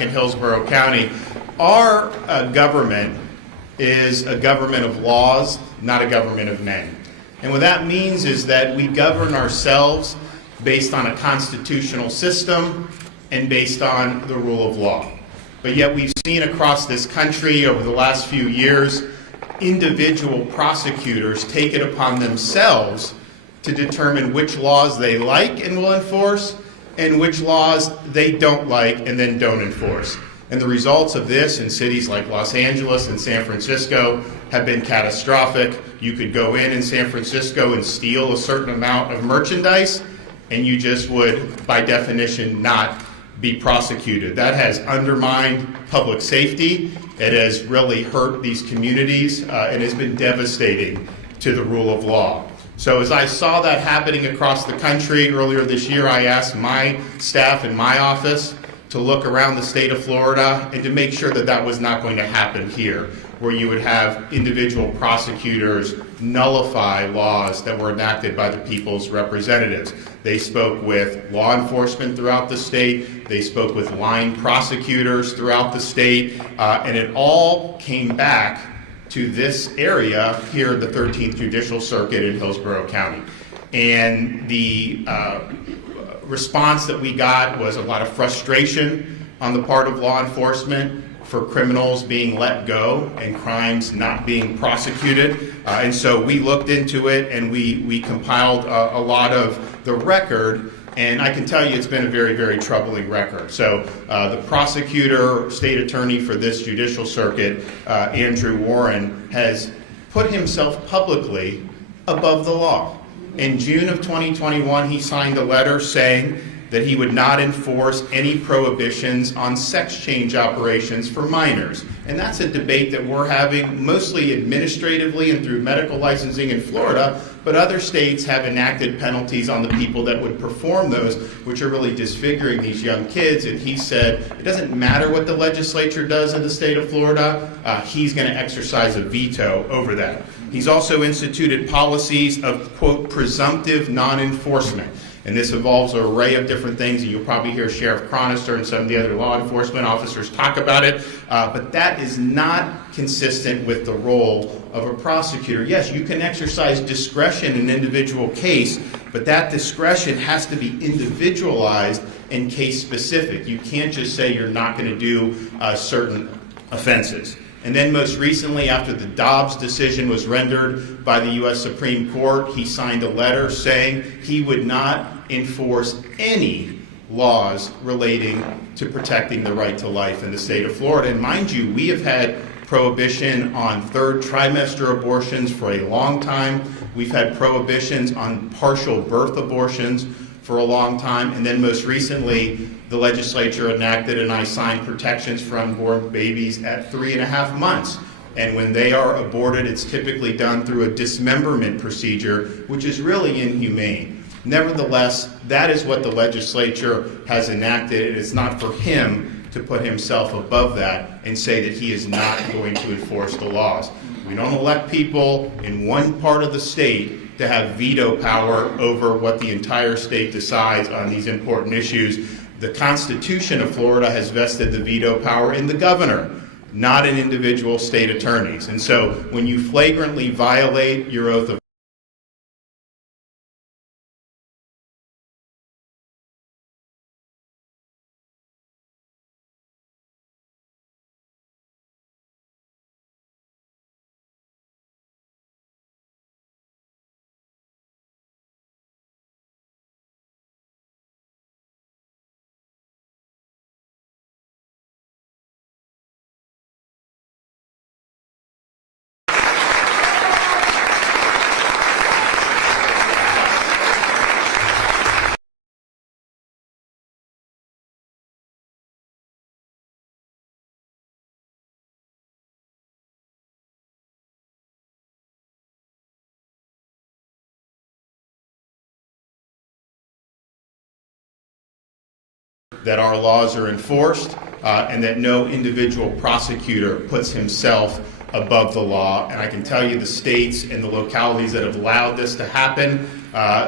in Hillsborough County. Our government is a government of laws, not a government of men. And what that means is that we govern ourselves based on a constitutional system and based on the rule of law. But yet we've seen across this country over the last few years, individual prosecutors take it upon themselves to determine which laws they like and will enforce and which laws they don't like and then don't enforce. And the results of this in cities like Los Angeles and San Francisco have been catastrophic. You could go in San Francisco and steal a certain amount of merchandise, and you just would, by definition, not be prosecuted. That has undermined public safety. It has really hurt these communities and has been devastating to the rule of law. So as I saw that happening across the country earlier this year, I asked my staff in my office to look around the state of Florida and to make sure that that was not going to happen here, where you would have individual prosecutors nullify laws that were enacted by the people's representatives. They spoke with law enforcement throughout the state, they spoke with line prosecutors throughout the state, and it all came back to this area here at the 13th Judicial Circuit in Hillsborough County. And the response that we got was a lot of frustration on the part of law enforcement for criminals being let go and crimes not being prosecuted. And so we looked into it and we compiled a lot of the record. And I can tell you it's been a very, very troubling record. So the prosecutor, state attorney for this judicial circuit, Andrew Warren, has put himself publicly above the law. In June of 2021, he signed a letter saying that he would not enforce any prohibitions on sex change operations for minors. And that's a debate that we're having mostly administratively and through medical licensing in Florida, but other states have enacted penalties on the people that would perform those, which are really disfiguring these young kids. And he said it doesn't matter what the legislature does in the state of Florida, he's going to exercise a veto over that. He's also instituted policies of, quote, presumptive non-enforcement. And this involves an array of different things, and you'll probably hear Sheriff Chronister and some of the other law enforcement officers talk about it, but that is not consistent with the role of a prosecutor. Yes, you can exercise discretion in an individual case, but that discretion has to be individualized and case specific. You can't just say you're not going to do certain offenses. And then most recently, after the Dobbs decision was rendered by the U.S. Supreme Court, he signed a letter saying he would not enforce any laws relating to protecting the right to life in the state of Florida. And mind you, we have had prohibition on third trimester abortions for a long time. We've had prohibitions on partial birth abortions for a long time. And then most recently, the legislature enacted and I signed protections for unborn babies at 3.5 months. And when they are aborted, it's typically done through a dismemberment procedure, which is really inhumane. Nevertheless, that is what the legislature has enacted, and it's not for him to put himself above that and say that he is not going to enforce the laws. We don't elect people in one part of the state to have veto power over what the entire state decides on these important issues. The Constitution of Florida has vested the veto power in the governor, not in individual state attorneys. And so when you flagrantly violate your oath of that our laws are enforced and that no individual prosecutor puts himself above the law. And I can tell you the states and the localities that have allowed this to happen,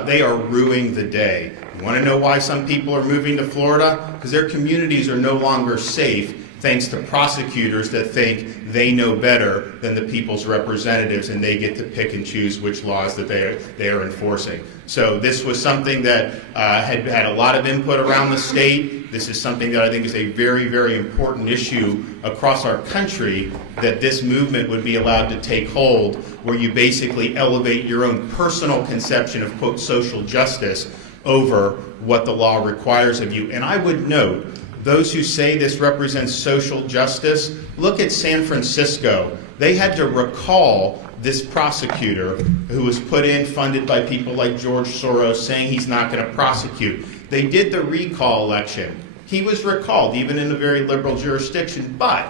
they are ruining the day. You want to know why some people are moving to Florida? Because their communities are no longer safe thanks to prosecutors that think they know better than the people's representatives, and they get to pick and choose which laws that they are enforcing. So this was something that had a lot of input around the state. This is something that I think is a very, very important issue across our country, that this movement would be allowed to take hold, where you basically elevate your own personal conception of, quote, social justice over what the law requires of you. And I would note, those who say this represents social justice, look at San Francisco. They had to recall this prosecutor who was put in, funded by people like George Soros, saying he's not going to prosecute. They did the recall election. He was recalled, even in a very liberal jurisdiction. But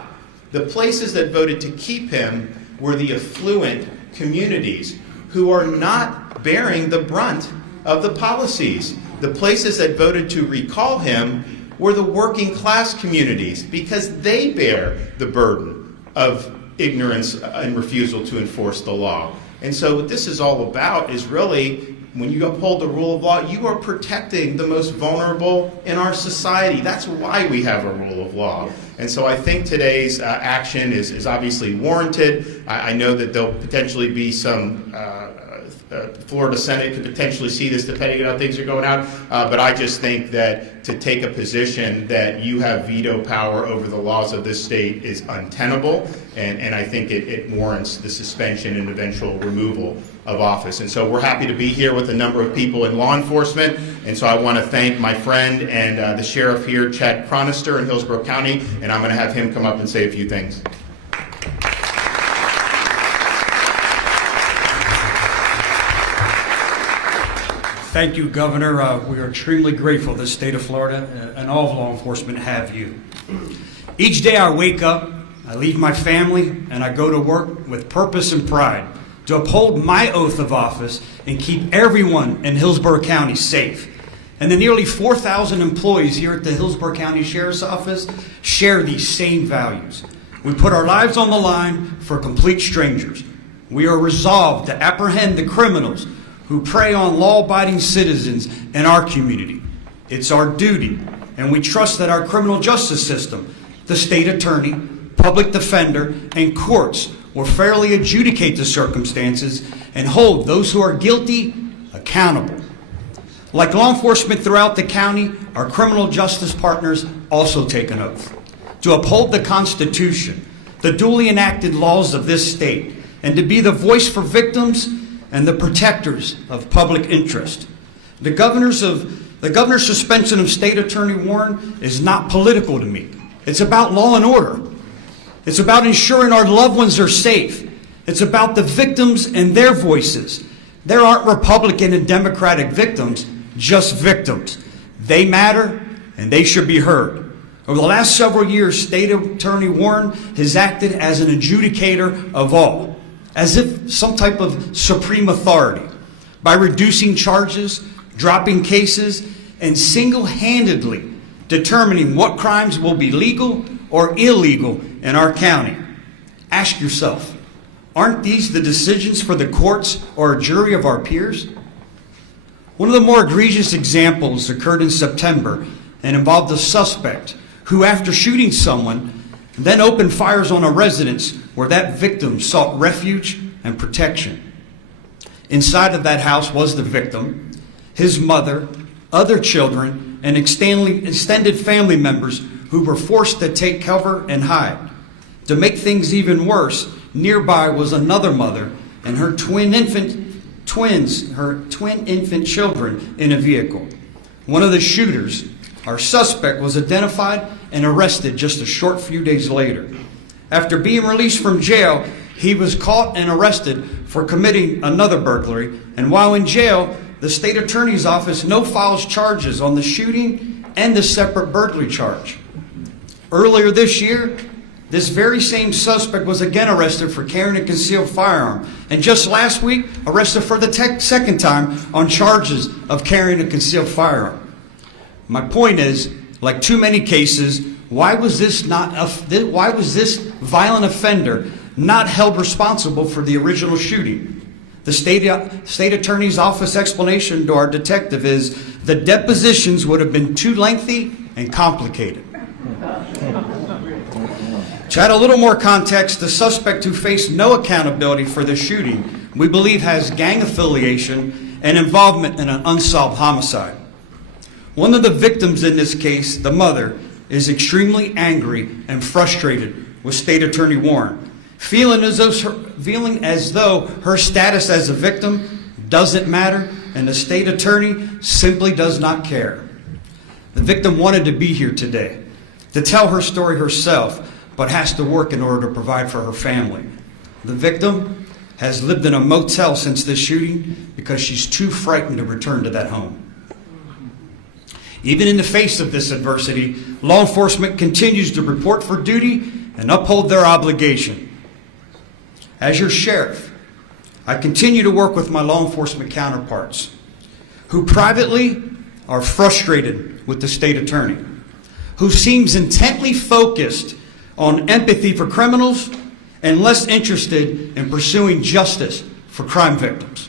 the places that voted to keep him were the affluent communities who are not bearing the brunt of the policies. The places that voted to recall him were the working class communities, because they bear the burden of ignorance and refusal to enforce the law. And so what this is all about is really, when you uphold the rule of law, you are protecting the most vulnerable in our society. That's why we have a rule of law. And so I think today's action is obviously warranted. I know that there'll potentially be some Florida Senate could potentially see this depending on how things are going out, but I just think that to take a position that you have veto power over the laws of this state is untenable, and I think it warrants the suspension and eventual removal of office. And so we're happy to be here with a number of people in law enforcement, and so I want to thank my friend and the sheriff here, Chad Chronister in Hillsborough County, and I'm going to have him come up and say a few things. Thank you, Governor. We are extremely grateful the state of Florida and all of law enforcement have you. Each day I wake up, I leave my family, and I go to work with purpose and pride to uphold my oath of office and keep everyone in Hillsborough County safe. And the nearly 4,000 employees here at the Hillsborough County Sheriff's Office share these same values. We put our lives on the line for complete strangers. We are resolved to apprehend the criminals who prey on law-abiding citizens in our community. It's our duty, and we trust that our criminal justice system, the state attorney, public defender, and courts will fairly adjudicate the circumstances and hold those who are guilty accountable. Like law enforcement throughout the county, our criminal justice partners also take an oath to uphold the Constitution, the duly enacted laws of this state, and to be the voice for victims and the protectors of public interest. The governor's suspension of State Attorney Warren is not political to me. It's about law and order. It's about ensuring our loved ones are safe. It's about the victims and their voices. There aren't Republican and Democratic victims, just victims. They matter, and they should be heard. Over the last several years, State Attorney Warren has acted as an adjudicator of all, as if some type of supreme authority, by reducing charges, dropping cases, and single-handedly determining what crimes will be legal or illegal in our county. Ask yourself, aren't these the decisions for the courts or a jury of our peers? One of the more egregious examples occurred in September and involved a suspect who, after shooting someone, then opened fires on a residence where that victim sought refuge and protection. Inside of that house was the victim, his mother, other children, and extended family members who were forced to take cover and hide. To make things even worse, nearby was another mother and her twin infant children in a vehicle. One of the shooters, our suspect, was identified and arrested just a short few days later. After being released from jail, he was caught and arrested for committing another burglary, and while in jail, the state attorney's office no-files charges on the shooting and the separate burglary charge. Earlier this year, this very same suspect was again arrested for carrying a concealed firearm, and just last week, arrested for the second time on charges of carrying a concealed firearm. My point is, like too many cases, why was this violent offender not held responsible for the original shooting? The state attorney's office explanation to our detective is the depositions would have been too lengthy and complicated. To add a little more context, the suspect, who faced no accountability for the shooting, we believe has gang affiliation and involvement in an unsolved homicide. One of the victims in this case, the mother, is extremely angry and frustrated with State Attorney Warren, feeling as though her status as a victim doesn't matter and the state attorney simply does not care. The victim wanted to be here today to tell her story herself, but has to work in order to provide for her family. The victim has lived in a motel since this shooting because she's too frightened to return to that home. Even in the face of this adversity, law enforcement continues to report for duty and uphold their obligation. As your sheriff, I continue to work with my law enforcement counterparts who privately are frustrated with the state attorney, who seems intently focused on empathy for criminals and less interested in pursuing justice for crime victims.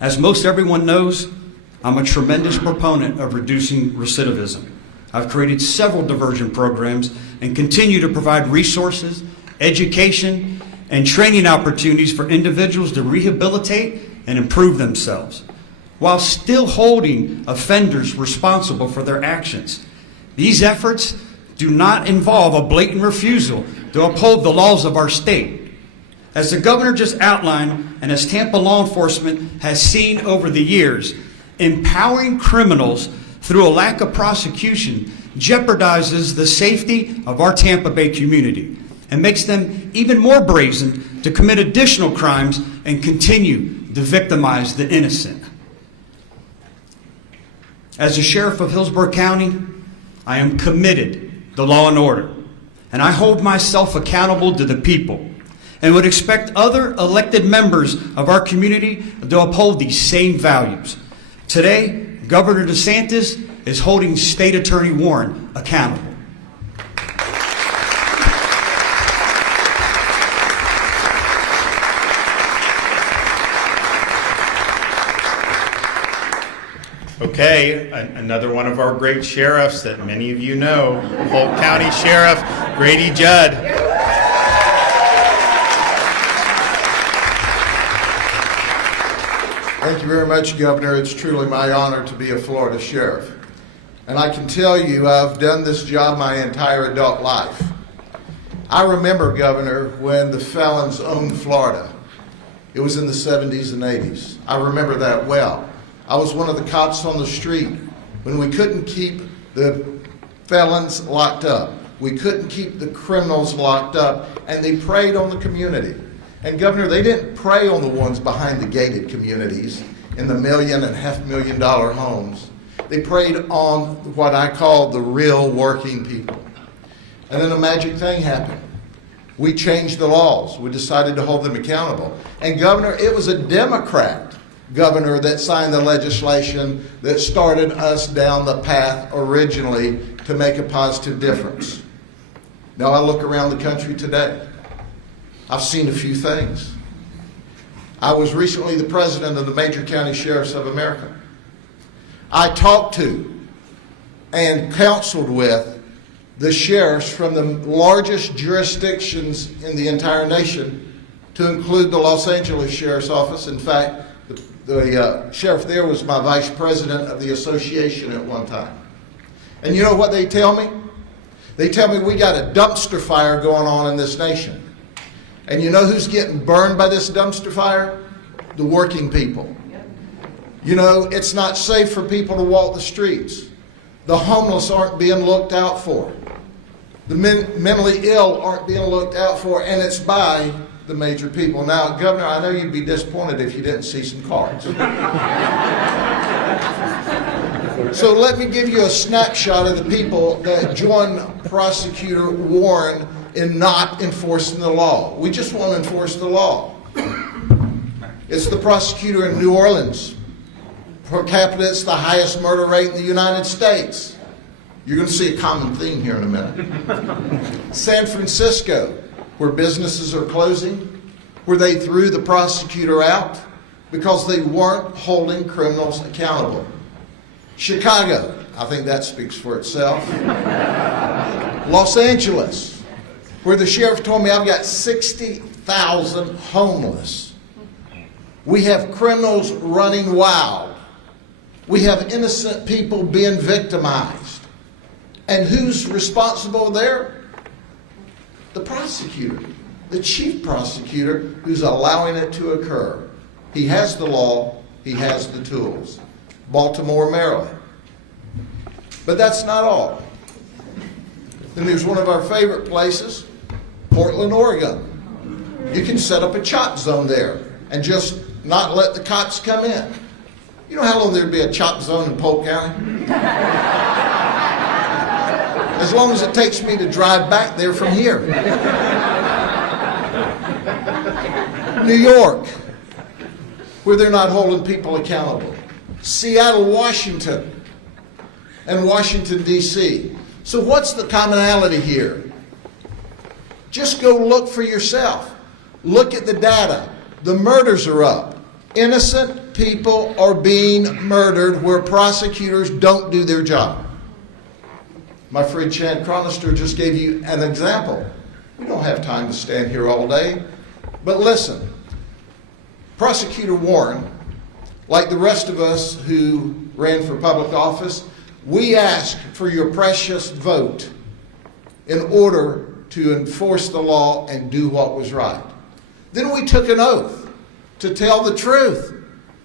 As most everyone knows, I'm a tremendous proponent of reducing recidivism. I've created several diversion programs and continue to provide resources, education, and training opportunities for individuals to rehabilitate and improve themselves, while still holding offenders responsible for their actions. These efforts do not involve a blatant refusal to uphold the laws of our state. As the governor just outlined, and as Tampa law enforcement has seen over the years, empowering criminals through a lack of prosecution jeopardizes the safety of our Tampa Bay community and makes them even more brazen to commit additional crimes and continue to victimize the innocent. As the sheriff of Hillsborough County, I am committed to law and order, and I hold myself accountable to the people and would expect other elected members of our community to uphold these same values. Today, Governor DeSantis is holding State Attorney Warren accountable. Okay, another one of our great sheriffs that many of you know, Polk County Sheriff Grady Judd. Thank you very much, Governor. It's truly my honor to be a Florida sheriff. And I can tell you, I've done this job my entire adult life. I remember, Governor, when the felons owned Florida. It was in the 70s and 80s. I remember that well. I was one of the cops on the street when we couldn't keep the felons locked up. We couldn't keep the criminals locked up, and they preyed on the community. And Governor, they didn't prey on the ones behind the gated communities in the $1 million and $500,000 homes. They preyed on what I call the real working people. And then a magic thing happened. We changed the laws. We decided to hold them accountable. And Governor, it was a Democrat governor that signed the legislation that started us down the path originally to make a positive difference. Now I look around the country today. I've seen a few things. I was recently the president of the Major County Sheriffs of America. I talked to and counseled with the sheriffs from the largest jurisdictions in the entire nation, to include the Los Angeles Sheriff's Office. In fact, the sheriff there was my vice president of the association at one time. And you know what they tell me? They tell me we got a dumpster fire going on in this nation. And you know who's getting burned by this dumpster fire? The working people. You know, it's not safe for people to walk the streets. The homeless aren't being looked out for. The mentally ill aren't being looked out for, and it's by the major people. Now, Governor, I know you'd be disappointed if you didn't see some cards. So let me give you a snapshot of the people that join Prosecutor Warren in not enforcing the law. We just want to enforce the law. It's the prosecutor in New Orleans. Per capita, it's the highest murder rate in the United States. You're going to see a common theme here in a minute. San Francisco, where businesses are closing, where they threw the prosecutor out because they weren't holding criminals accountable. Chicago, I think that speaks for itself. Los Angeles, where the sheriff told me I've got 60,000 homeless. We have criminals running wild. We have innocent people being victimized. And who's responsible there? The prosecutor, the chief prosecutor who's allowing it to occur. He has the law, he has the tools. Baltimore, Maryland. But that's not all. Then there's one of our favorite places, Portland, Oregon. You can set up a chop zone there and just not let the cops come in. You know how long there'd be a chop zone in Polk County? As long as it takes me to drive back there from here. New York, where they're not holding people accountable. Seattle, Washington, and Washington, D.C. So what's the commonality here? Just go look for yourself. Look at the data. The murders are up. Innocent people are being murdered where prosecutors don't do their job. My friend Chronister just gave you an example. We don't have time to stand here all day. But listen, Prosecutor Warren, like the rest of us who ran for public office, we asked for your precious vote in order to enforce the law and do what was right. Then we took an oath to tell the truth,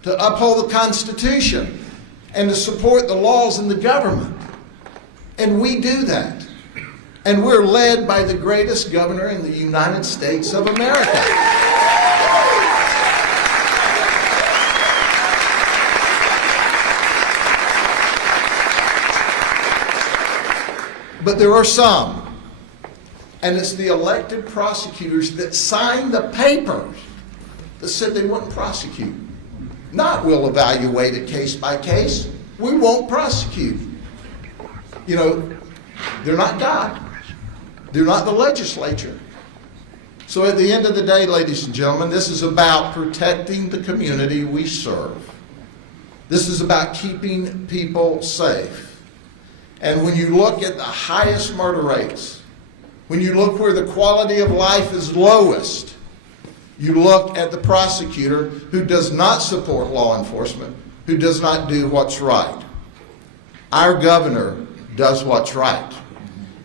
to uphold the Constitution, and to support the laws and the government. And we do that. And we're led by the greatest governor in the United States of America. But there are some, and it's the elected prosecutors that signed the papers that said they wouldn't prosecute. Not we'll evaluate it case by case. We won't prosecute. You know, they're not God. They're not the legislature. So at the end of the day, ladies and gentlemen, this is about protecting the community we serve. This is about keeping people safe. And when you look at the highest murder rates, when you look where the quality of life is lowest, you look at the prosecutor who does not support law enforcement, who does not do what's right. Our governor does what's right.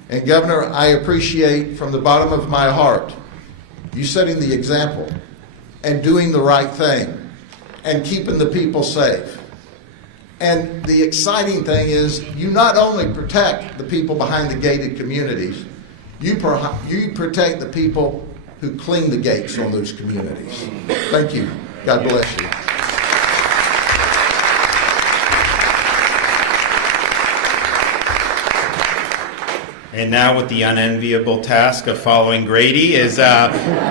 And Governor, I appreciate from the bottom of my heart you setting the example and doing the right thing and keeping the people safe. And the exciting thing is you not only protect the people behind the gated communities, you protect the people who clean the gates on those communities. Thank you. God bless you. And now with the unenviable task of following Grady is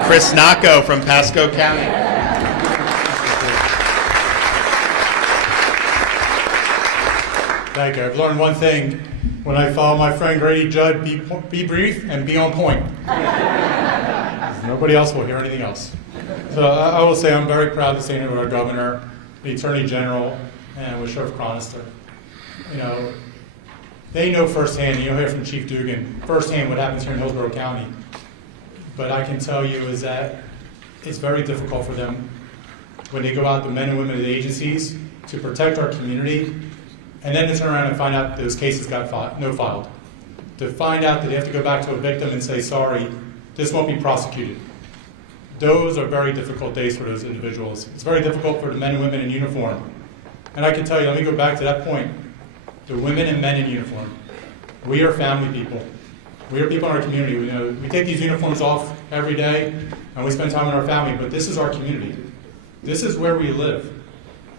Chris Nacco from Pasco County. Thank you. I've learned one thing. When I follow my friend Grady, Judd, be brief and be on point. Nobody else will hear anything else. So I will say I'm very proud to stand here with our governor, the attorney general, and with Sheriff Chronister. You know, they know firsthand, and you'll hear from Chief Dugan, firsthand what happens here in Hillsborough County. But I can tell you is that it's very difficult for them when they go out, the men and women of the agencies, to protect our community, and then to turn around and find out those cases got no filed. To find out that they have to go back to a victim and say, sorry, this won't be prosecuted. Those are very difficult days for those individuals. It's very difficult for the men and women in uniform. And I can tell you, let me go back to that point. The women and men in uniform. We are family people. We are people in our community. We take these uniforms off every day and we spend time with our family, but this is our community. This is where we live.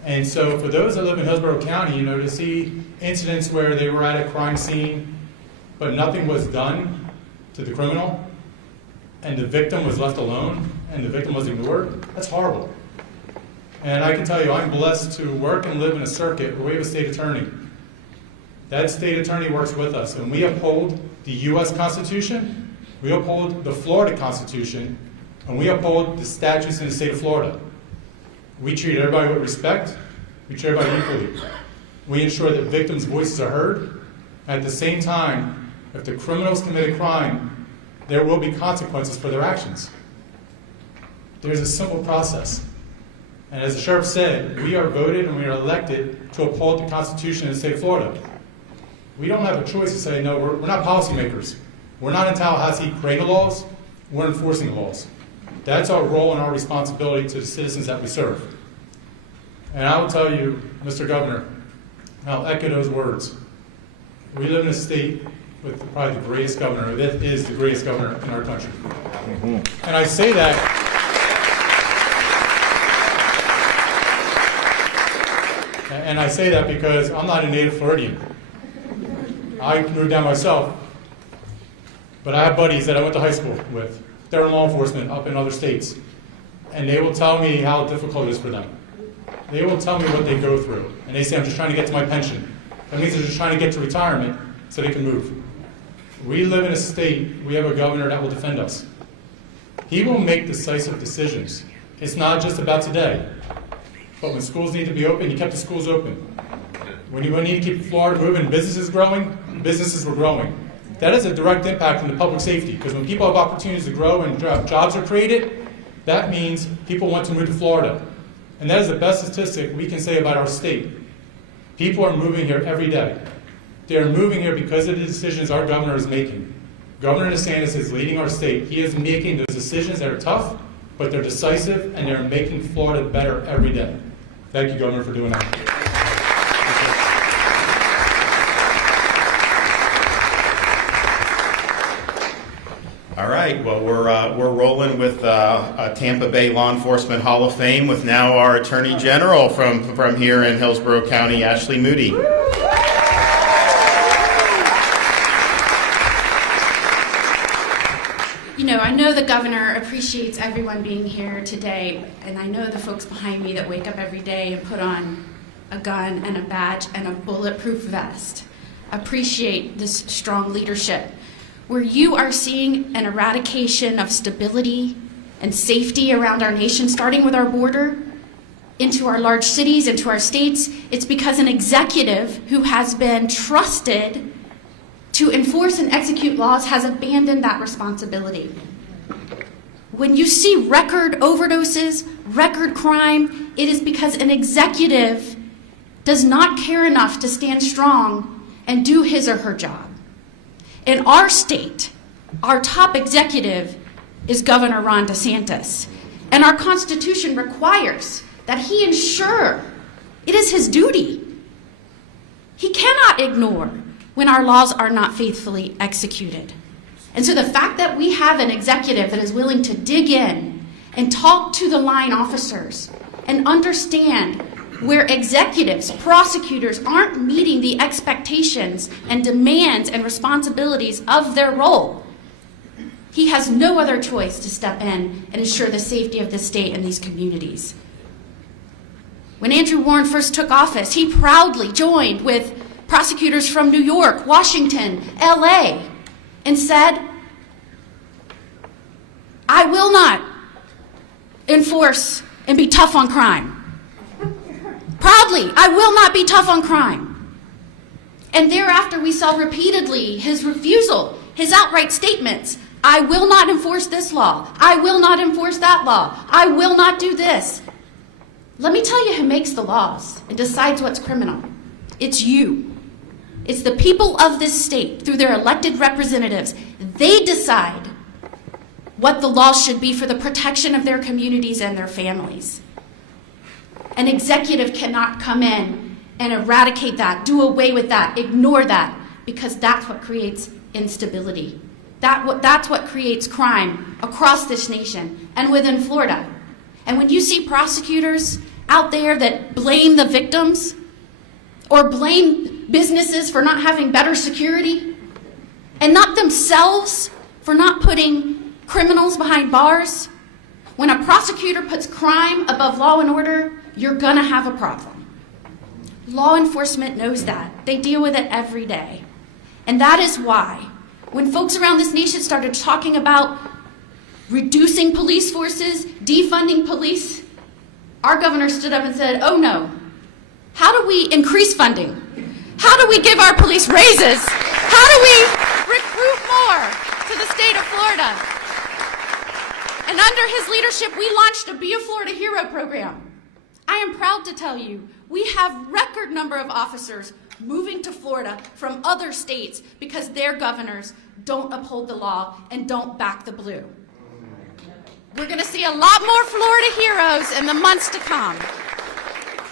And so for those that live in Hillsborough County, to see incidents where they were at a crime scene, but nothing was done to the criminal, and the victim was left alone, and the victim was ignored, that's horrible. And I can tell you, I'm blessed to work and live in a circuit where we have a state attorney. That state attorney works with us, and we uphold the U.S. Constitution, we uphold the Florida Constitution, and we uphold the statutes in the state of Florida. We treat everybody with respect. We treat everybody equally. We ensure that victims' voices are heard. At the same time, if the criminals commit a crime, there will be consequences for their actions. There's a simple process. And as the sheriff said, we are voted and we are elected to uphold the Constitution of the state of Florida. We don't have a choice to say, no, we're not policymakers. We're not in Tallahassee creating the laws, we're enforcing the laws. That's our role and our responsibility to the citizens that we serve. And I will tell you, Mr. Governor, and I'll echo those words. We live in a state with probably the greatest governor, that is the greatest governor in our country. And I say that because I'm not a native Floridian. I moved down myself, but I have buddies that I went to high school with. They're in law enforcement up in other states, and they will tell me how difficult it is for them. They will tell me what they go through, and they say, I'm just trying to get to my pension. That means they're just trying to get to retirement so they can move. We live in a state, we have a governor that will defend us. He will make decisive decisions. It's not just about today, but when schools need to be open, he kept the schools open. When you need to keep Florida moving, businesses growing, businesses were growing. That has a direct impact on the public safety, because when people have opportunities to grow and jobs are created, that means people want to move to Florida. And that is the best statistic we can say about our state. People are moving here every day. They are moving here because of the decisions our governor is making. Governor DeSantis is leading our state. He is making those decisions that are tough, but they're decisive, and they're making Florida better every day. Thank you, Governor, for doing that. All right, well, we're rolling with a Tampa Bay Law Enforcement Hall of Fame with now our Attorney General from here in Hillsborough County, Ashley Moody. You know, I know the governor appreciates everyone being here today, and I know the folks behind me that wake up every day and put on a gun and a badge and a bulletproof vest appreciate this strong leadership, where you are seeing an eradication of stability and safety around our nation, starting with our border, into our large cities, into our states. It's because an executive who has been trusted to enforce and execute laws has abandoned that responsibility. When you see record overdoses, record crime, it is because an executive does not care enough to stand strong and do his or her job. In our state, our top executive is Governor Ron DeSantis, and our Constitution requires that he ensure it is his duty. He cannot ignore when our laws are not faithfully executed. And so the fact that we have an executive that is willing to dig in and talk to the line officers and understand where executives, prosecutors aren't meeting the expectations and demands and responsibilities of their role, he has no other choice to step in and ensure the safety of the state and these communities. When Andrew Warren first took office, he proudly joined with prosecutors from New York, Washington, LA, and said, I will not enforce and be tough on crime. Proudly, I will not be tough on crime. And thereafter, we saw repeatedly his refusal, his outright statements. I will not enforce this law. I will not enforce that law. I will not do this. Let me tell you who makes the laws and decides what's criminal. It's you. It's the people of this state, through their elected representatives. They decide what the laws should be for the protection of their communities and their families. An executive cannot come in and eradicate that, do away with that, ignore that, because that's what creates instability. That's what creates crime across this nation and within Florida. And when you see prosecutors out there that blame the victims or blame businesses for not having better security and not themselves for not putting criminals behind bars, when a prosecutor puts crime above law and order, you're gonna have a problem. Law enforcement knows that. They deal with it every day. And that is why when folks around this nation started talking about reducing police forces, defunding police, our governor stood up and said, oh no, how do we increase funding? How do we give our police raises? How do we recruit more to the state of Florida? And under his leadership, we launched a Be a Florida Hero program. I am proud to tell you, we have record number of officers moving to Florida from other states because their governors don't uphold the law and don't back the blue. We're going to see a lot more Florida heroes in the months to come.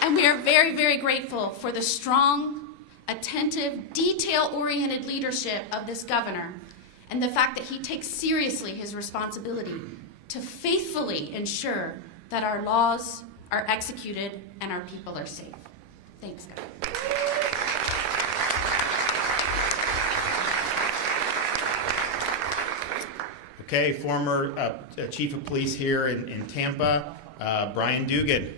And we are very, very grateful for the strong, attentive, detail-oriented leadership of this governor and the fact that he takes seriously his responsibility to faithfully ensure that our laws are executed and our people are safe. Thanks, guys. Okay, former chief of police here in Tampa, Brian Dugan.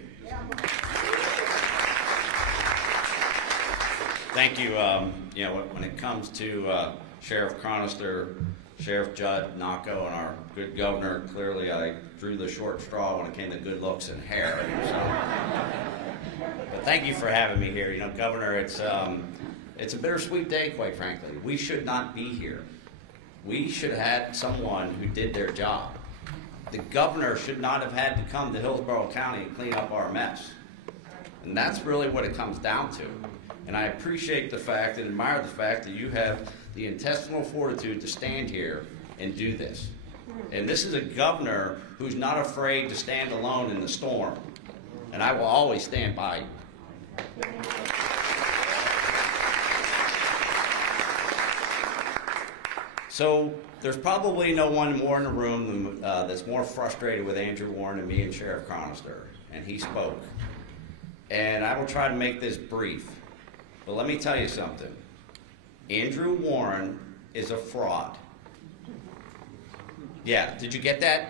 Thank you. When it comes to Sheriff Chronister, Sheriff Judd, Naco, and our good governor, clearly I drew the short straw when it came to good looks and hair. But thank you for having me here. Governor, it's a bittersweet day, quite frankly. We should not be here. We should have had someone who did their job. The governor should not have had to come to Hillsborough County and clean up our mess. And that's really what it comes down to. And I appreciate the fact and admire the fact that you have the intestinal fortitude to stand here and do this. And this is a governor who's not afraid to stand alone in the storm. And I will always stand by you. So there's probably no one more in the room that's more frustrated with Andrew Warren than me and Sheriff Chronister. And he spoke. And I will try to make this brief. But let me tell you something. Andrew Warren is a fraud. Yeah, did you get that?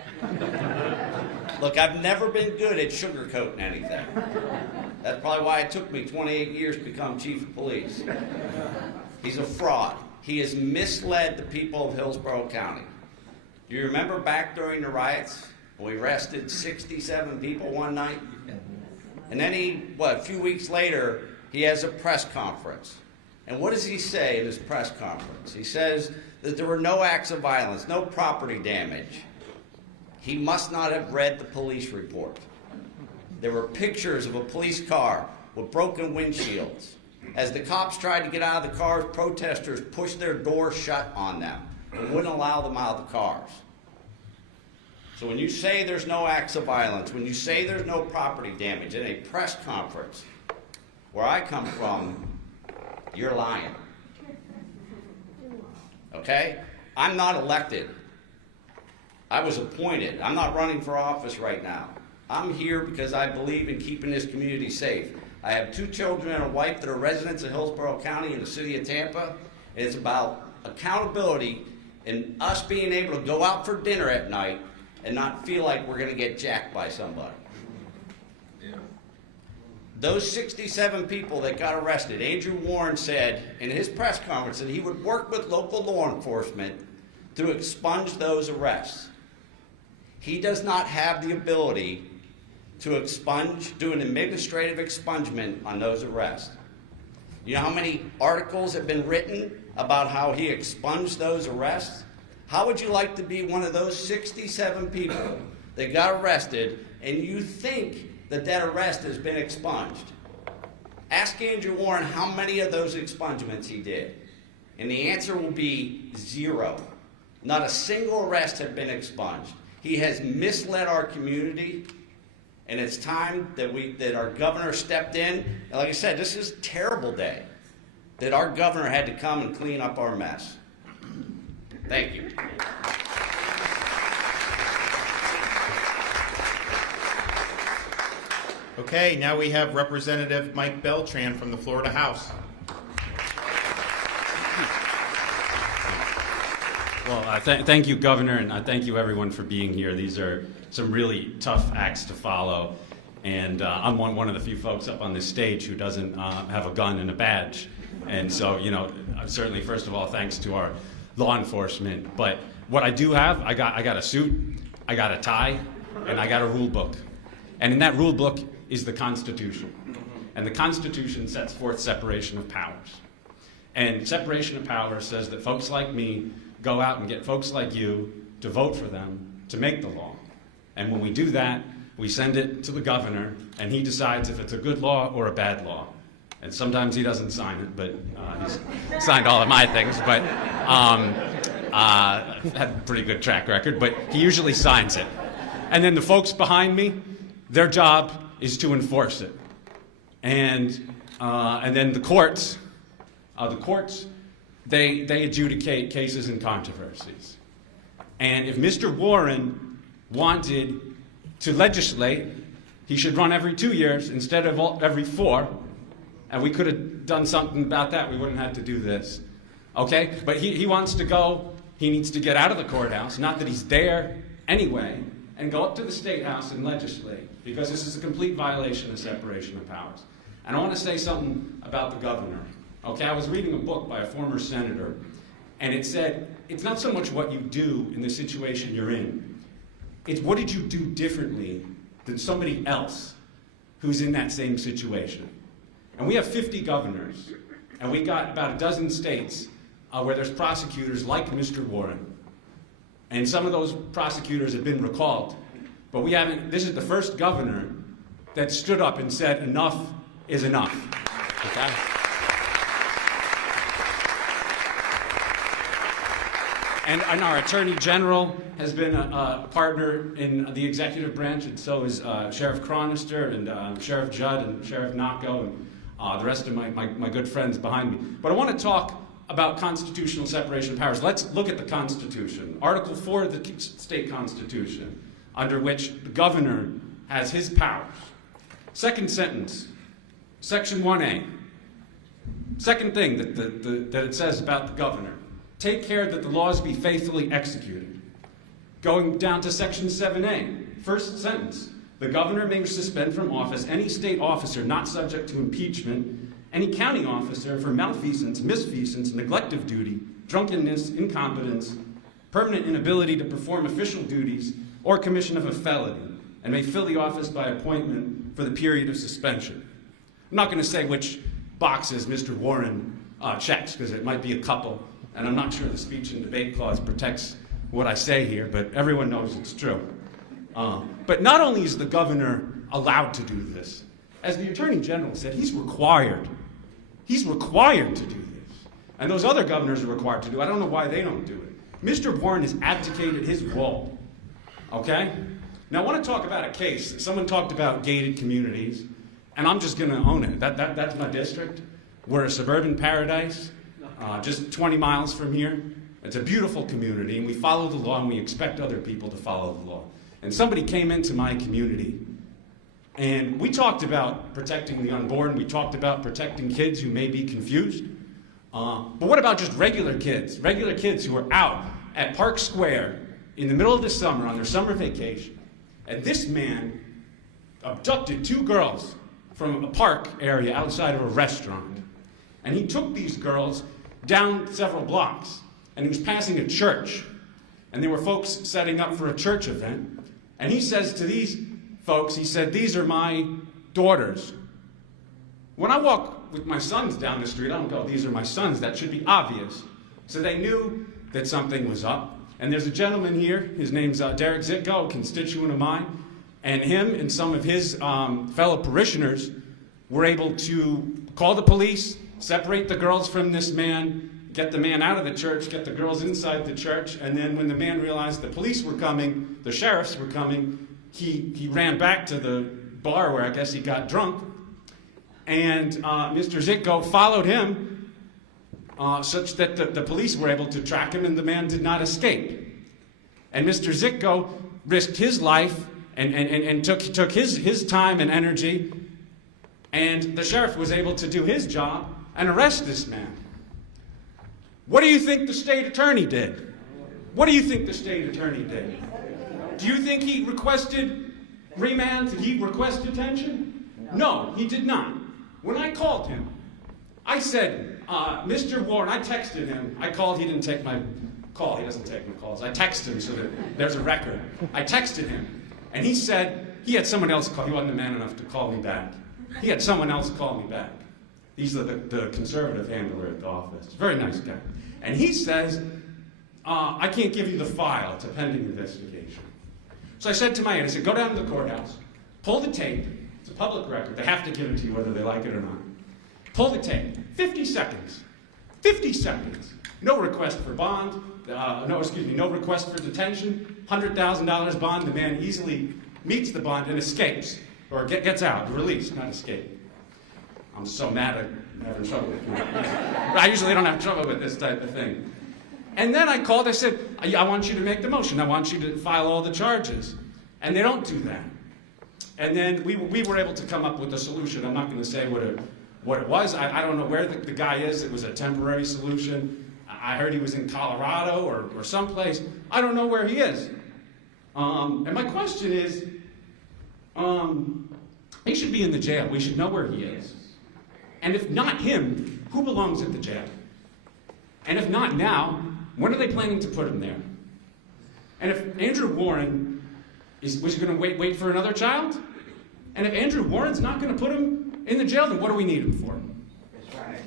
Look, I've never been good at sugarcoating anything. That's probably why it took me 28 years to become chief of police. He's a fraud. He has misled the people of Hillsborough County. Do you remember back during the riots, we arrested 67 people one night? And then a few weeks later, he has a press conference. And what does he say in his press conference? He says that there were no acts of violence, no property damage. He must not have read the police report. There were pictures of a police car with broken windshields. As the cops tried to get out of the cars, protesters pushed their doors shut on them and wouldn't allow them out of the cars. So when you say there's no acts of violence, when you say there's no property damage in a press conference, where I come from, you're lying. Okay? I'm not elected. I was appointed. I'm not running for office right now. I'm here because I believe in keeping this community safe. I have 2 children and a wife that are residents of Hillsborough County in the city of Tampa. And it's about accountability and us being able to go out for dinner at night and not feel like we're going to get jacked by somebody. Those 67 people that got arrested, Andrew Warren said in his press conference that he would work with local law enforcement to expunge those arrests. He does not have the ability to do an administrative expungement on those arrests. You know how many articles have been written about how he expunged those arrests? How would you like to be one of those 67 people that got arrested and you think that arrest has been expunged? Ask Andrew Warren how many of those expungements he did. And the answer will be 0. Not a single arrest has been expunged. He has misled our community, and it's time that our governor stepped in. And like I said, this is a terrible day that our governor had to come and clean up our mess. Thank you. Okay, now we have Representative Mike Beltran from the Florida House. Well, thank you, Governor, and thank you, everyone, for being here. These are some really tough acts to follow, and I'm one of the few folks up on this stage who doesn't have a gun and a badge. And so, certainly, first of all, thanks to our law enforcement. But what I do have, I got a suit, I got a tie, and I got a rule book. And in that rule book is the Constitution. And the Constitution sets forth separation of powers. And separation of powers says that folks like me go out and get folks like you to vote for them to make the law. And when we do that, we send it to the governor, and he decides if it's a good law or a bad law. And sometimes he doesn't sign it, but he's signed all of my things, but had a pretty good track record, but he usually signs it. And then the folks behind me, their job is to enforce it. And then the courts, they adjudicate cases and controversies. And if Mr. Warren wanted to legislate, he should run every 2 years instead of every 4. And we could have done something about that. We wouldn't have to do this. Okay? But he wants to go, he needs to get out of the courthouse, not that he's there anyway, and go up to the State House and legislate, because this is a complete violation of separation of powers. And I want to say something about the governor. Okay? I was reading a book by a former senator, and it said, it's not so much what you do in the situation you're in, it's what did you do differently than somebody else who's in that same situation. And we have 50 governors, and we got about a dozen states where there's prosecutors like Mr. Warren. And some of those prosecutors have been recalled. But we haven't, this is the first governor that stood up and said enough is enough. Okay? And our Attorney General has been a partner in the executive branch, and so is Sheriff Chronister and Sheriff Judd and Sheriff Nocco and the rest of my good friends behind me. But I want to talk about constitutional separation of powers. Let's look at the Constitution. Article 4 of the state Constitution, under which the governor has his powers. Second sentence, Section 1A. Second thing that it says about the governor. Take care that the laws be faithfully executed. Going down to Section 7A, first sentence. The governor may suspend from office any state officer not subject to impeachment, any county officer for malfeasance, misfeasance, neglect of duty, drunkenness, incompetence, permanent inability to perform official duties, or commission of a felony, and may fill the office by appointment for the period of suspension. I'm not going to say which boxes Mr. Warren checks, because it might be a couple, and I'm not sure the speech and debate clause protects what I say here, but everyone knows it's true. But not only is the governor allowed to do this, as the Attorney General said, he's required. He's required to do this. And those other governors are required to do it. I don't know why they don't do it. Mr. Warren has abdicated his role. Okay? Now I want to talk about a case. Someone talked about gated communities, and I'm just going to own it. That's my district. We're a suburban paradise, just 20 miles from here. It's a beautiful community, and we follow the law, and we expect other people to follow the law. And somebody came into my community, and we talked about protecting the unborn. We talked about protecting kids who may be confused. But what about just regular kids who are out at Park Square in the middle of the summer on their summer vacation? And this man abducted 2 girls from a park area outside of a restaurant. And he took these girls down several blocks, and he was passing a church. And there were folks setting up for a church event. And he says to these folks, he said, "These are my daughters." When I walk with my sons down the street, I don't go, "These are my sons." That should be obvious. So they knew that something was up. And there's a gentleman here, his name's Derek Zitko, a constituent of mine, and him and some of his fellow parishioners were able to call the police, separate the girls from this man, get the man out of the church, get the girls inside the church, and then when the man realized the police were coming, the sheriffs were coming, he ran back to the bar where I guess he got drunk, and Mr. Zitko followed him such that the police were able to track him and the man did not escape. And Mr. Zitko risked his life and took his time and energy, and the sheriff was able to do his job and arrest this man. What do you think the state attorney did? What do you think the state attorney did? Do you think he requested remand? Did he request detention? No, he did not. When I called him, I said, Mr. Warren, I texted him. I called, he didn't take my call. He doesn't take my calls. I text him so that there's a record. I texted him, and he said he had someone else call. He wasn't man enough to call me back. He had someone else call me back. He's the conservative handler at the office. Very nice guy. And he says, I can't give you the file. It's a pending investigation. So I said to my aunt, I said, go down to the courthouse, pull the tape. It's a public record. They have to give it to you whether they like it or not. Pull the tape. 50 seconds. 50 seconds. No request for bond. No request for detention. $100,000 bond. The man easily meets the bond and escapes. Or gets out. Released, not escape. I'm so mad at having trouble with it. I usually don't have trouble with this type of thing. And then I called, I said, I want you to make the motion. I want you to file all the charges. And they don't do that. And then we were able to come up with a solution. I'm not going to say what it was. I don't know where the guy is. It was a temporary solution. I heard he was in Colorado or someplace. I don't know where he is. And my question is, he should be in the jail. We should know where he is. And if not him, who belongs at the jail? And if not now, when are they planning to put him there? And if Andrew Warren was he going to wait for another child? And if Andrew Warren's not going to put him in the jail, then what do we need him for? That's right.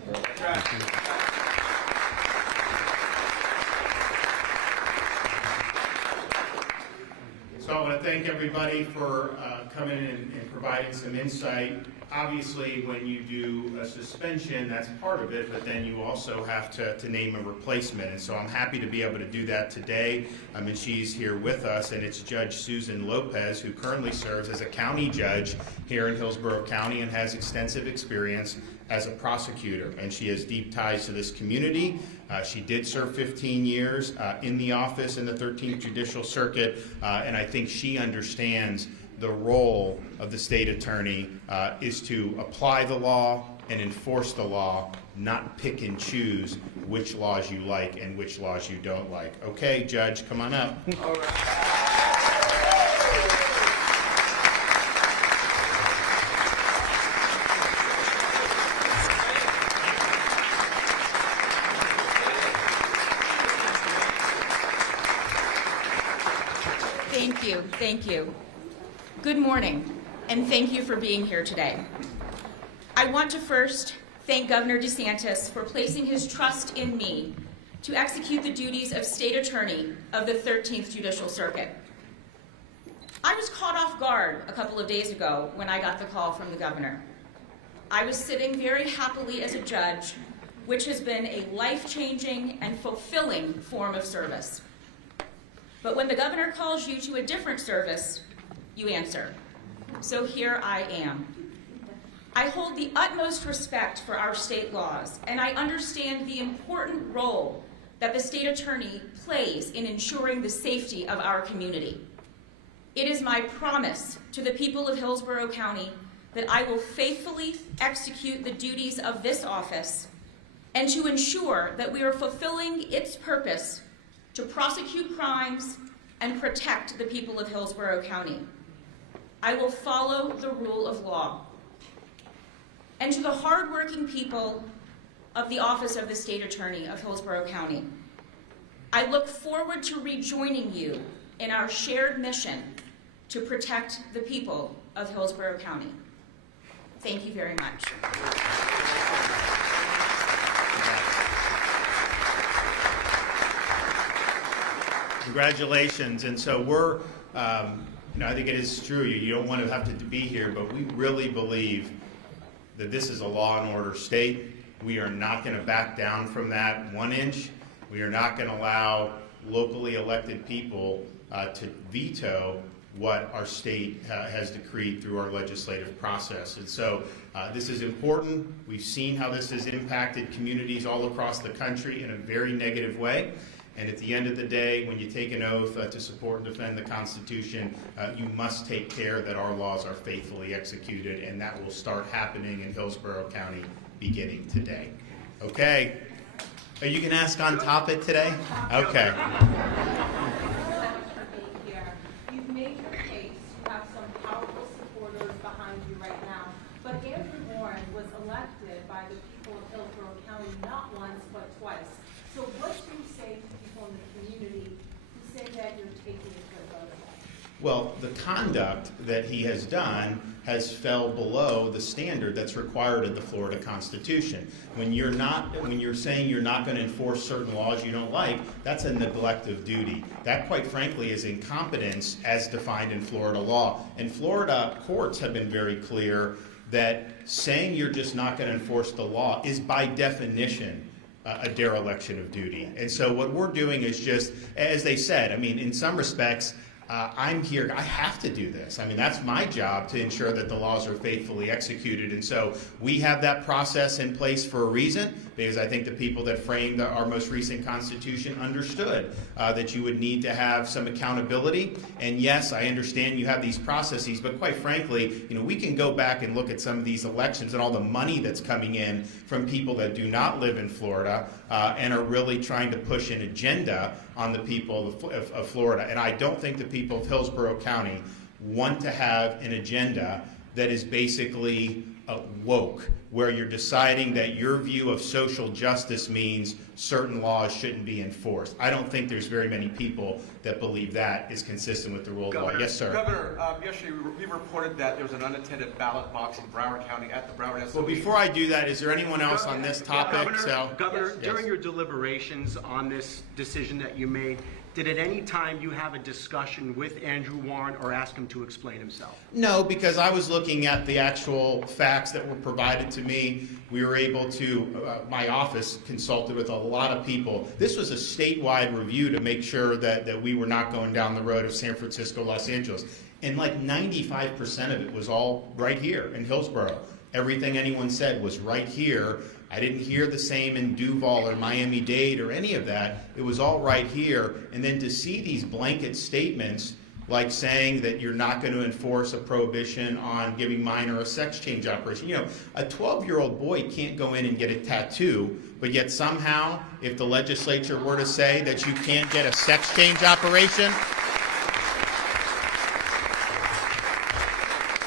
So I want to thank everybody for coming in and providing some insight. Obviously, when you do a suspension, that's part of it, but then you also have to name a replacement. And so I'm happy to be able to do that today. And she's here with us, and it's Judge Susan Lopez, who currently serves as a county judge here in Hillsborough County and has extensive experience as a prosecutor. And she has deep ties to this community. She did serve 15 years in the office in the 13th Judicial Circuit, and I think she understands the role of the state attorney is to apply the law and enforce the law, not pick and choose which laws you like and which laws you don't like. Okay, Judge, come on up. All right. Thank you. Good morning, and thank you for being here today. I want to first thank Governor DeSantis for placing his trust in me to execute the duties of State Attorney of the 13th Judicial Circuit. I was caught off guard a couple of days ago when I got the call from the governor. I was sitting very happily as a judge, which has been a life-changing and fulfilling form of service. But when the governor calls you to a different service, you answer. So here I am. I hold the utmost respect for our state laws, and I understand the important role that the state attorney plays in ensuring the safety of our community. It is my promise to the people of Hillsborough County that I will faithfully execute the duties of this office and to ensure that we are fulfilling its purpose to prosecute crimes and protect the people of Hillsborough County. I will follow the rule of law. And to the hardworking people of the Office of the State Attorney of Hillsborough County, I look forward to rejoining you in our shared mission to protect the people of Hillsborough County. Thank you very much. Congratulations. And so we're, I think it is true, you don't want to have to be here, but we really believe that this is a law and order state. We are not going to back down from that 1 inch. We are not going to allow locally elected people to veto what our state has decreed through our legislative process. And so this is important. We've seen how this has impacted communities all across the country in a very negative way. And at the end of the day, when you take an oath to support and defend the Constitution, you must take care that our laws are faithfully executed, and that will start happening in Hillsborough County beginning today. Okay. You can ask on topic today? Okay. You've made your case. You have some powerful supporters behind you right now. But Andrew Warren was elected by the people of Hillsborough County not once but twice. So what do you say to people in the Well, the conduct that he has done has fell below the standard that's required in the Florida Constitution. When you're saying you're not going to enforce certain laws you don't like, that's a neglect of duty. That, quite frankly, is incompetence as defined in Florida law. And Florida courts have been very clear that saying you're just not going to enforce the law is by definition a dereliction of duty. And so what we're doing is just, as they said, I mean, in some respects, I'm here, I have to do this. I mean, that's my job to ensure that the laws are faithfully executed. And so we have that process in place for a reason, because I think the people that framed our most recent Constitution understood that you would need to have some accountability. And yes, I understand you have these processes, but quite frankly, we can go back and look at some of these elections and all the money that's coming in from people that do not live in Florida and are really trying to push an agenda on the people of Florida. And I don't think the people of Hillsborough County want to have an agenda that is basically woke, where you're deciding that your view of social justice means certain laws shouldn't be enforced. I don't think there's very many people that believe that is consistent with the rule of law. Yes, sir. Governor, yesterday we reported that there was an unattended ballot box in Broward County at the Broward SOE. Well, before I do that, is there anyone else on this topic? Governor, Yes. during your deliberations on this decision that you made, did at any time you have a discussion with Andrew Warren or ask him to explain himself? No, because I was looking at the actual facts that were provided to me. We were able to, my office consulted with a lot of people. This was a statewide review to make sure that we were not going down the road of San Francisco, Los Angeles. And like 95% of it was all right here in Hillsborough. Everything anyone said was right here. I didn't hear the same in Duval or Miami-Dade or any of that. It was all right here. And then to see these blanket statements like saying that you're not going to enforce a prohibition on giving minor a sex change operation. A 12-year-old boy can't go in and get a tattoo, but yet somehow, if the legislature were to say that you can't get a sex change operation,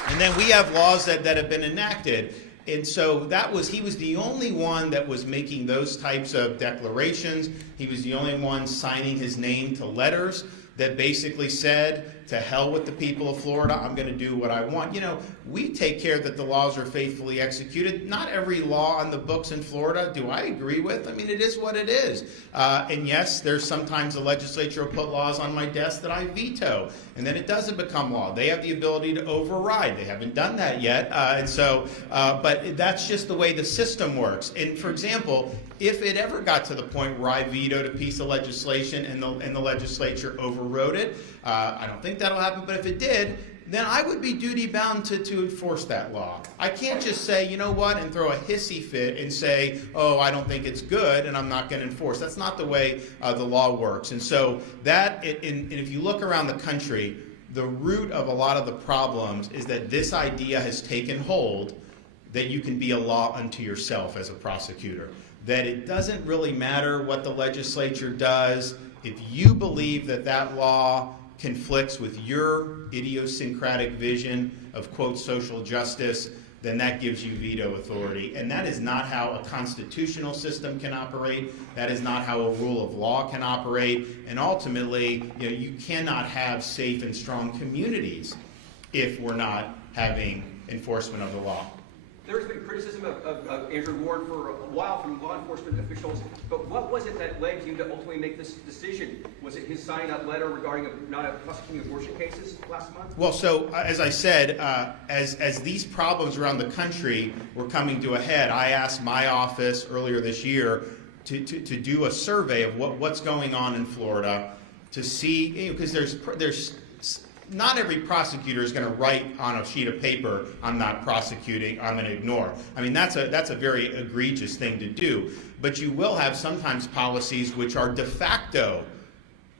and then we have laws that have been enacted. And so he was the only one that was making those types of declarations. He was the only one signing his name to letters that basically said, to hell with the people of Florida, I'm going to do what I want. We take care that the laws are faithfully executed. Not every law on the books in Florida do I agree with. I mean, it is what it is. And yes, there's sometimes the legislature will put laws on my desk that I veto, and then it doesn't become law. They have the ability to override. They haven't done that yet. But that's just the way the system works. And for example, if it ever got to the point where I vetoed a piece of legislation and the legislature overrode it, I don't think that'll happen, but if it did, then I would be duty-bound to enforce that law. I can't just say, you know what, and throw a hissy fit and say, oh, I don't think it's good and I'm not going to enforce. That's not the way the law works. And so and if you look around the country, the root of a lot of the problems is that this idea has taken hold that you can be a law unto yourself as a prosecutor. That it doesn't really matter what the legislature does. If you believe that law conflicts with your idiosyncratic vision of, quote, social justice, then that gives you veto authority. And that is not how a constitutional system can operate. That is not how a rule of law can operate. And ultimately, you cannot have safe and strong communities if we're not having enforcement of the law. There's been criticism of Andrew Warren for a while from law enforcement officials, but what was it that led you to ultimately make this decision? Was it his sign-up letter regarding not prosecuting abortion cases last month? Well, so as I said, as these problems around the country were coming to a head, I asked my office earlier this year to do a survey of what's going on in Florida to see, because there's not every prosecutor is going to write on a sheet of paper, I'm not prosecuting, I'm going to ignore. I mean, that's a very egregious thing to do. But you will have sometimes policies which are de facto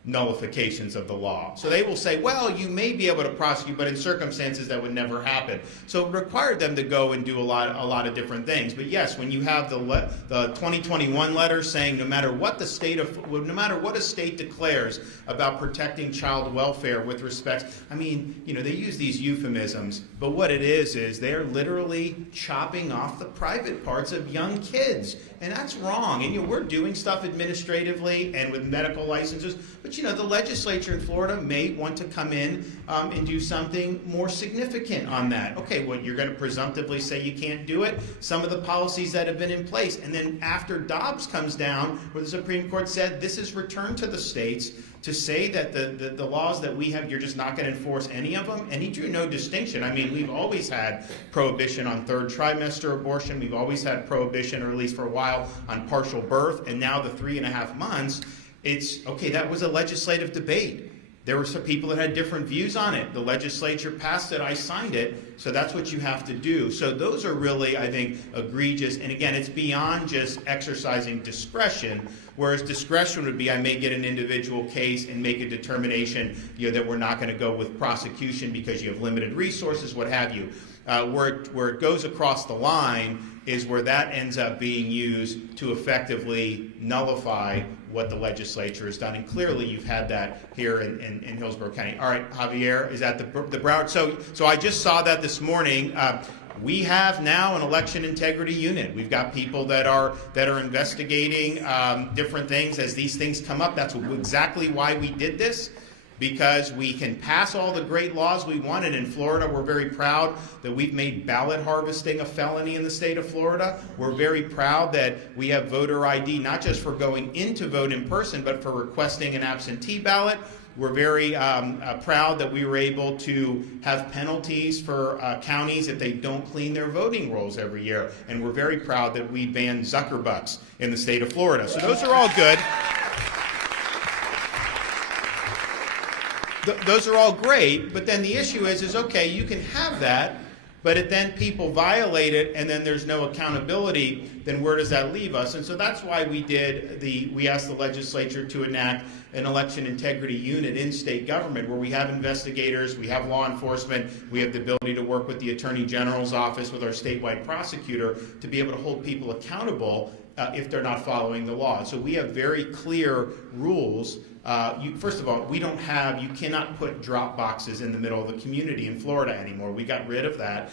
nullifications of the law. So they will say, well, you may be able to prosecute, but in circumstances that would never happen. So it required them to go and do a lot of different things. But yes, when you have the 2021 letter saying no matter what a state declares about protecting child welfare with respect, I mean, they use these euphemisms, but what it is they're literally chopping off the private parts of young kids. And that's wrong. And we're doing stuff administratively and with medical licenses, but But the legislature in Florida may want to come in and do something more significant on that. Okay, well, you're going to presumptively say you can't do it. Some of the policies that have been in place, and then after Dobbs comes down, where the Supreme Court said this is returned to the states to say that the laws that we have, you're just not going to enforce any of them. And he drew no distinction. I mean, we've always had prohibition on third trimester abortion. We've always had prohibition, or at least for a while, on partial birth. And now the 3.5 months, it's, okay, that was a legislative debate. There were some people that had different views on it. The legislature passed it, I signed it, so that's what you have to do. So those are really, I think, egregious. And again, it's beyond just exercising discretion, whereas discretion would be I may get an individual case and make a determination that we're not going to go with prosecution because you have limited resources, what have you. Where it goes across the line is where that ends up being used to effectively nullify what the legislature has done. And clearly you've had that here in Hillsborough County. All right, Javier, is that the Broward? So I just saw that this morning. We have now an election integrity unit. We've got people that are investigating different things as these things come up. That's exactly why we did this, because we can pass all the great laws we wanted. In Florida, we're very proud that we've made ballot harvesting a felony in the state of Florida. We're very proud that we have voter ID, not just for going in to vote in person, but for requesting an absentee ballot. We're very proud that we were able to have penalties for counties if they don't clean their voting rolls every year. And we're very proud that we banned Zuckerbucks in the state of Florida. So those are all good. Those are all great, but then the issue is okay, you can have that, but if then people violate it and then there's no accountability, then where does that leave us? And so that's why we asked the legislature to enact an election integrity unit in state government where we have investigators, we have law enforcement, we have the ability to work with the Attorney General's office, with our statewide prosecutor, to be able to hold people accountable if they're not following the law. So we have very clear rules. First of all, you cannot put drop boxes in the middle of the community in Florida anymore. We got rid of that.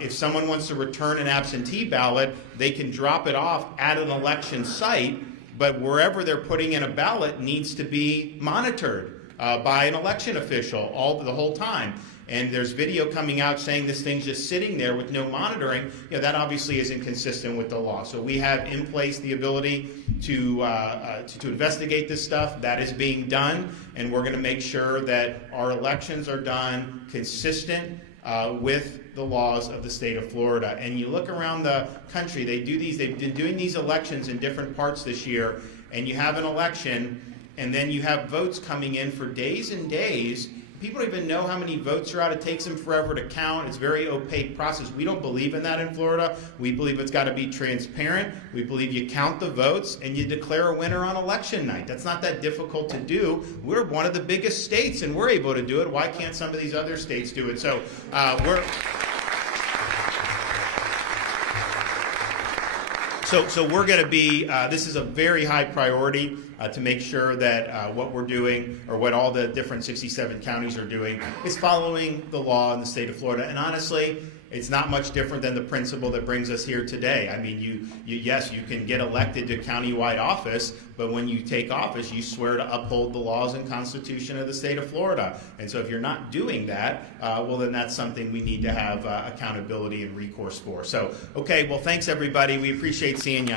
If someone wants to return an absentee ballot, they can drop it off at an election site, but wherever they're putting in a ballot needs to be monitored by an election official the whole time. And there's video coming out saying this thing's just sitting there with no monitoring. That obviously isn't consistent with the law. So we have in place the ability to investigate this stuff. That is being done, and we're going to make sure that our elections are done consistent with the laws of the state of Florida. And you look around the country, they've been doing these elections in different parts this year, and you have an election, and then you have votes coming in for days and days. People don't even know how many votes are out. It takes them forever to count. It's a very opaque process. We don't believe in that in Florida. We believe it's got to be transparent. We believe you count the votes and you declare a winner on election night. That's not that difficult to do. We're one of the biggest states and we're able to do it. Why can't some of these other states do it? So we're going to be, this is a very high priority to make sure that what we're doing, or what all the different 67 counties are doing, is following the law in the state of Florida. And honestly, it's not much different than the principle that brings us here today. I mean, yes, you can get elected to countywide office, but when you take office, you swear to uphold the laws and Constitution of the state of Florida. And so if you're not doing that, well, then that's something we need to have accountability and recourse for. So, okay, well, thanks, everybody. We appreciate seeing you.